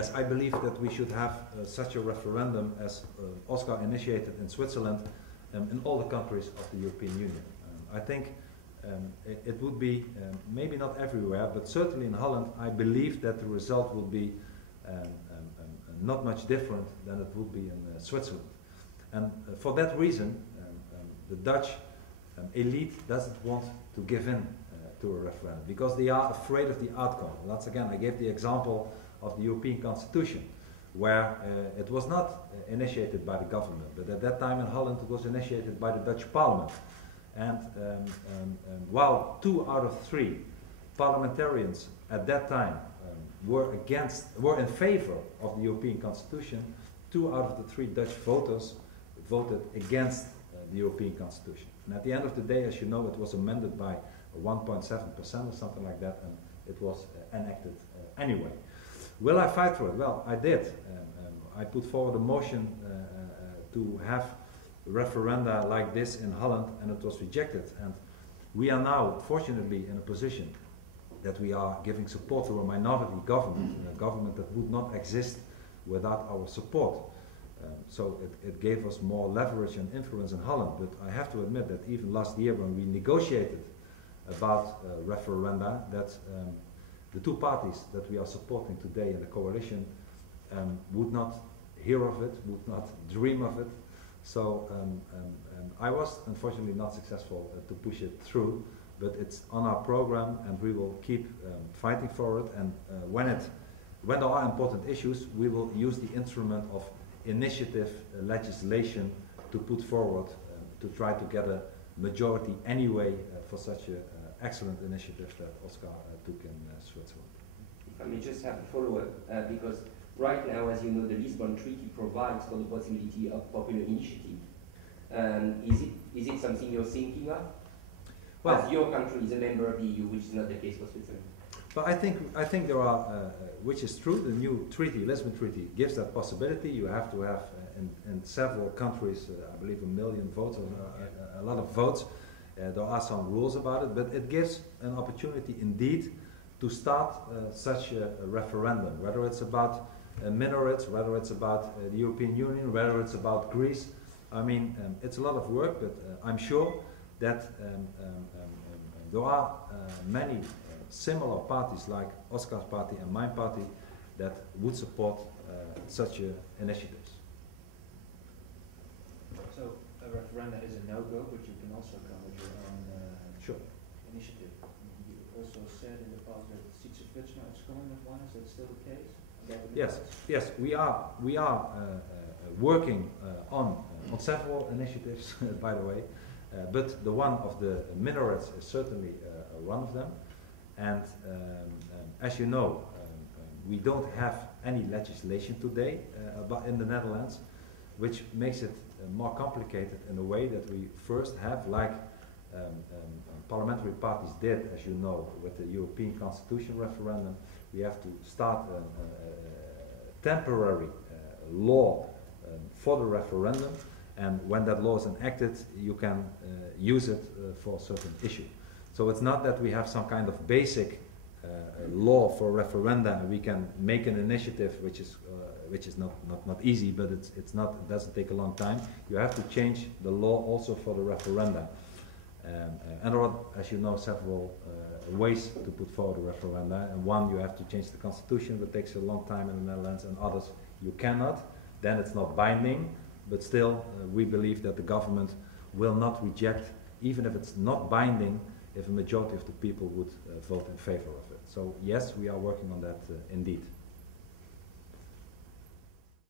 yes, I believe that we should have such a referendum as Oscar initiated in Switzerland in all the countries of the European Union. I think it would be, maybe not everywhere, but certainly in Holland, I believe that the result will be not much different than it would be in Switzerland. And for that reason, the Dutch elite doesn't want to give in to a referendum because they are afraid of the outcome. Once again, I gave the example of the European Constitution, where it was not initiated by the government, but at that time in Holland it was initiated by the Dutch Parliament. And while 2 out of 3 parliamentarians at that time were in favor of the European Constitution, 2 out of the 3 Dutch voters voted against the European Constitution. And at the end of the day, as you know, it was amended by 1.7% or something like that, and it was enacted anyway. Will I fight for it? Well, I did. I put forward a motion to have referenda like this in Holland, and it was rejected. And we are now, fortunately, in a position that we are giving support to a minority government, a government that would not exist without our support. So it gave us more leverage and influence in Holland. But I have to admit that even last year when we negotiated about referenda, that the 2 parties that we are supporting today in the coalition would not hear of it, would not dream of it. So I was unfortunately not successful to push it through, but it's on our program and we will keep fighting for it. And when there are important issues, we will use the instrument of initiative legislation to put forward to try to get a majority anyway for such an excellent initiative that Oscar took in Switzerland. If I may just have a follow-up, because right now, as you know, the Lisbon Treaty provides for the possibility of popular initiative. Is it something you're thinking of? Well, as your country is a member of the EU, which is not the case for Switzerland. But I think there are, which is true, the new treaty, Lisbon Treaty, gives that possibility. You have to have in several countries, I believe 1 million votes, or a lot of votes. There are some rules about it, but it gives an opportunity indeed to start such a referendum, whether it's about minarets, whether it's about the European Union, whether it's about Greece. I mean, it's a lot of work, but I'm sure that there are many similar parties like Oscar's party and my party that would support such initiatives. So a referendum is a no-go, but you can also come with your own initiative. You also said in the past that Zwitserland is coming with one. Is that still the case? Yes, we are working on several initiatives, by the way, but the one of the minarets is certainly one of them. And as you know, we don't have any legislation today in the Netherlands, which makes it more complicated in a way that we first have, like parliamentary parties did, as you know, with the European Constitution referendum. We have to start a temporary law for the referendum, and when that law is enacted, you can use it for a certain issue. So it's not that we have some kind of basic law for referenda and we can make an initiative, which is not easy, but it doesn't take a long time. You have to change the law also for the referenda. And there are, as you know, several ways to put forward a referenda. And one, you have to change the constitution, that takes a long time in the Netherlands, and others you cannot. Then it's not binding, but still we believe that the government will not reject, even if it's not binding, if a majority of the people would vote in favor of it. So yes, we are working on that indeed.